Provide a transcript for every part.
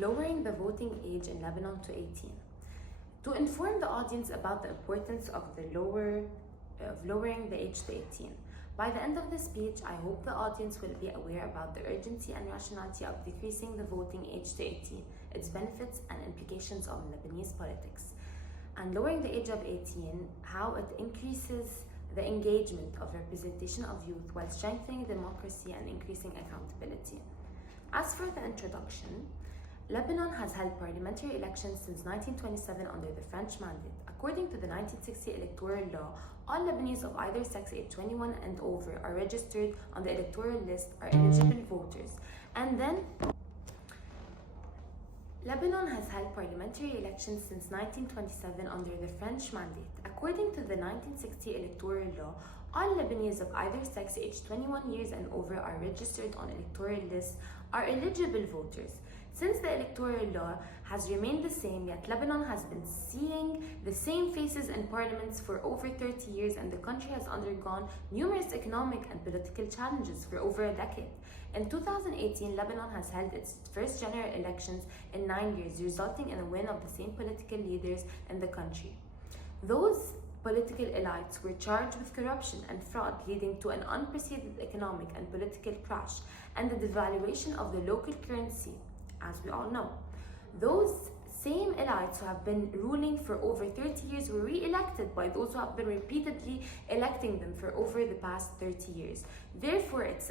lowering the voting age in Lebanon to 18. To inform the audience about the importance of lowering the age to 18. By the end of the speech, I hope the audience will be aware about the urgency and rationality of decreasing the voting age to 18, its benefits and implications on Lebanese politics. And lowering the age of 18, how it increases the engagement of representation of youth while strengthening democracy and increasing accountability. As for the introduction, Lebanon has held parliamentary elections since 1927 under the French mandate. According to the 1960 electoral law, all Lebanese of either sex age 21 and over are registered on the electoral list, are eligible voters. And then, Lebanon has held parliamentary elections since 1927 under the French mandate. According to the 1960 electoral law, all Lebanese of either sex aged 21 years and over are registered on electoral lists, are eligible voters. Since the electoral law has remained the same, yet Lebanon has been seeing the same faces in parliaments for over 30 years, and the country has undergone numerous economic and political challenges for over a decade. In 2018, Lebanon has held its first general elections in 9 years, resulting in a win of the same political leaders in the country. Those political elites were charged with corruption and fraud, leading to an unprecedented economic and political crash and the devaluation of the local currency, as we all know. Those same elites who have been ruling for over 30 years were re-elected by those who have been repeatedly electing them for over the past 30 years. Therefore, it's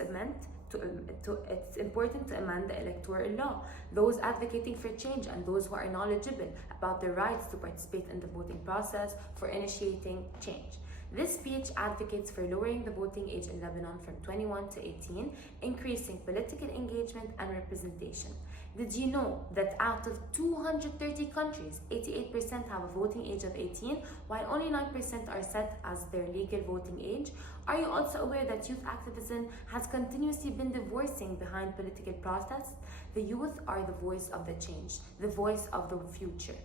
important to amend the electoral law. Those advocating for change and those who are knowledgeable about their rights to participate in the voting process for initiating change. This speech advocates for lowering the voting age in Lebanon from 21 to 18, increasing political engagement and representation. Did you know that out of 230 countries, 88% have a voting age of 18, while only 9% are set as their legal voting age? Are you also aware that youth activism has continuously been the voicing behind political protests? The youth are the voice of the change, the voice of the future.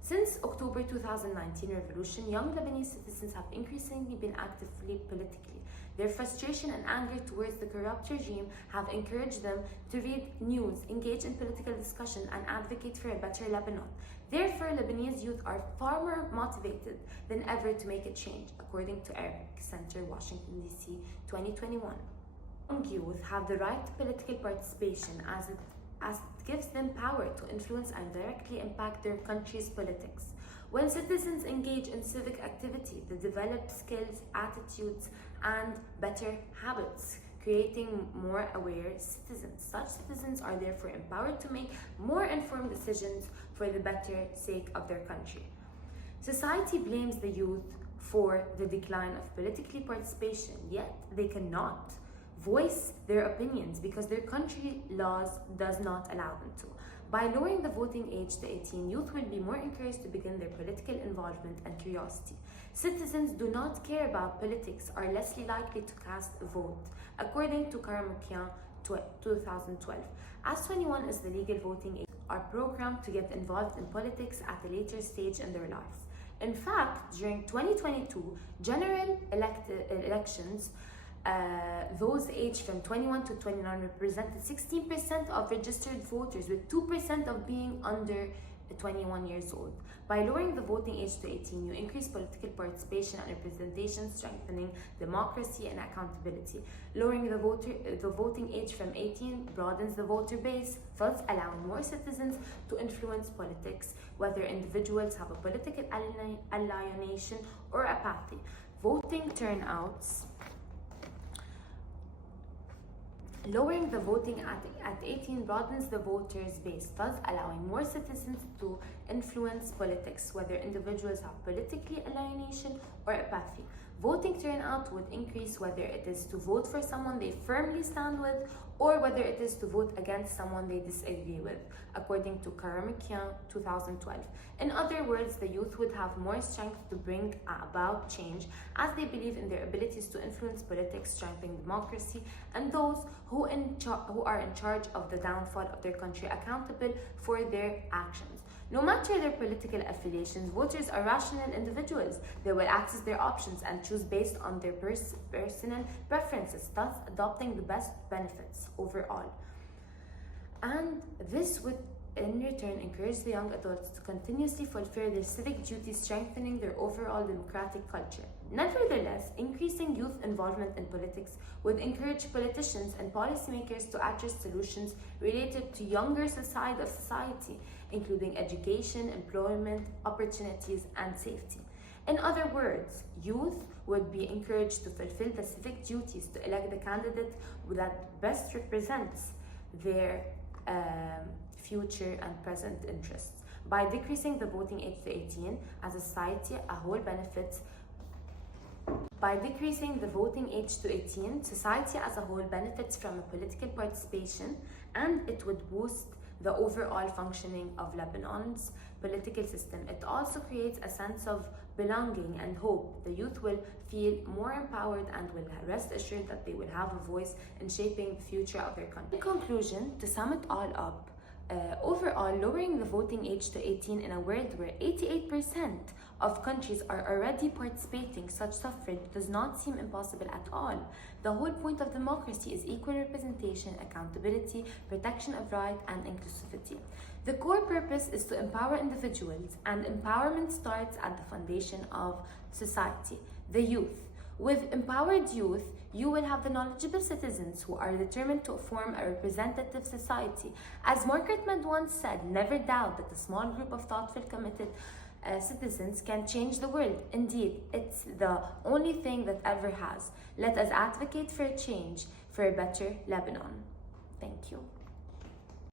Since October 2019 revolution, young Lebanese citizens have increasingly been actively politically. Their frustration and anger towards the corrupt regime have encouraged them to read news, engage in political discussion, and advocate for a better Lebanon. Therefore, Lebanese youth are far more motivated than ever to make a change, according to Arabic Center, Washington, D.C., 2021. Young youth have the right to political participation as it gives them power to influence and directly impact their country's politics. When citizens engage in civic activity, they develop skills, attitudes, and better habits, creating more aware citizens. Such citizens are therefore empowered to make more informed decisions for the better sake of their country. Society blames the youth for the decline of political participation, yet they cannot voice their opinions because their country laws does not allow them to. By lowering the voting age to 18, youth will be more encouraged to begin their political involvement and curiosity. Citizens do not care about politics are less likely to cast a vote, according to Karamokian 2012. As 21 is the legal voting age, are programmed to get involved in politics at a later stage in their lives. In fact, during 2022 general elections, those aged from 21 to 29 represented 16% of registered voters, with 2% of being under 21 years old. By lowering the voting age to 18, you increase political participation and representation, strengthening democracy and accountability. Lowering the voting age from 18 broadens the voter base, thus allowing more citizens to influence politics, whether individuals have a political alienation or apathy. Voting turnouts. Lowering the voting at 18 broadens the voters' base, thus allowing more citizens to influence politics, whether individuals have political alienation or apathy. Voting turnout would increase whether it is to vote for someone they firmly stand with or whether it is to vote against someone they disagree with, according to Karamokian 2012. In other words, the youth would have more strength to bring about change as they believe in their abilities to influence politics, strengthening democracy, and those who are in charge of the downfall of their country accountable for their actions. No matter their political affiliations, voters are rational individuals. They will access their options and choose based on their personal preferences, thus adopting the best benefits overall. And this would in return encourage the young adults to continuously fulfill their civic duties, strengthening their overall democratic culture. Nevertheless, increasing youth involvement in politics would encourage politicians and policymakers to address solutions related to younger side of society, including education, employment, opportunities, and safety. In other words, youth would be encouraged to fulfill the civic duties to elect the candidate that best represents their future and present interests. By decreasing the voting age to 18, as a society a whole benefits By decreasing the voting age to 18, society as a whole benefits from a political participation, and it would boost the overall functioning of Lebanon's political system. It also creates a sense of belonging and hope. The youth will feel more empowered and will rest assured that they will have a voice in shaping the future of their country. In conclusion, to sum it all up, overall, lowering the voting age to 18 in a world where 88% of countries are already participating such suffrage does not seem impossible at all. The whole point of democracy is equal representation, accountability, protection of rights, and inclusivity. The core purpose is to empower individuals, and empowerment starts at the foundation of society, the youth. With empowered youth, you will have the knowledgeable citizens who are determined to form a representative society. As Margaret Mead once said, never doubt that a small group of thoughtful, committed citizens can change the world. Indeed, it's the only thing that ever has. Let us advocate for a change, for a better Lebanon. Thank you.